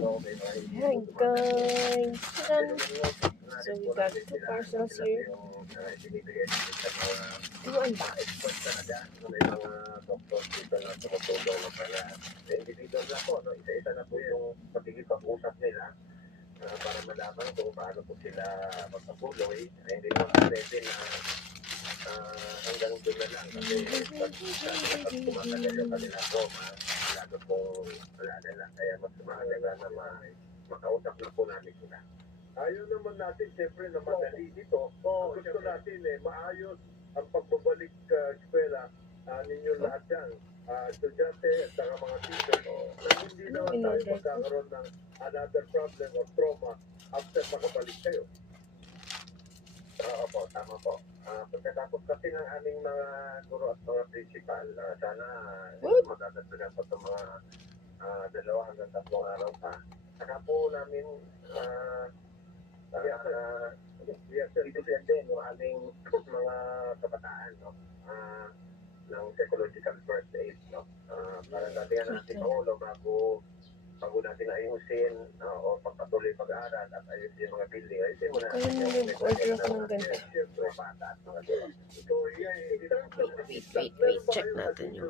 Hi guys! Tadam! So we got two parcels here. To unbox. Individual na po, no? Isa-isa na po yung pagkikipag-usap nila para malaman kung paano po sila magpapuloy. Ay hindi mo pwede na hanggang doon na lang kasi pag tumatagal yung kanilang goma, lalo pong wala nila. Kaya mas mahalaga na makausap na po namin sila. Ayaw naman natin, siyempre, na madali dito. Ang gusto natin, maayos ang pagbabalik eskwela ninyo lahat yan. Estudyante at saka mga teacher, na hindi naman tayo magkakaroon ng another problem or trauma after makabalik kayo. Opo, tama po. Pagkatapos kasi ng aming mga guro at mga principal, sana magdadagdagan pa sa mga 2 hanggang 3 araw pa. Saka po namin bibigyan din yung aming mga kabataan, no? Ng psychological first aid, no? Para sabihan natin Pangulo bago natin ayusin o pagpatuloy pag-aaral at ayusin yung mga building. Ayusin mo na Kaya mo nag-order ako ng ganito. mga bata at mga guro. So, Wait. Check natin yung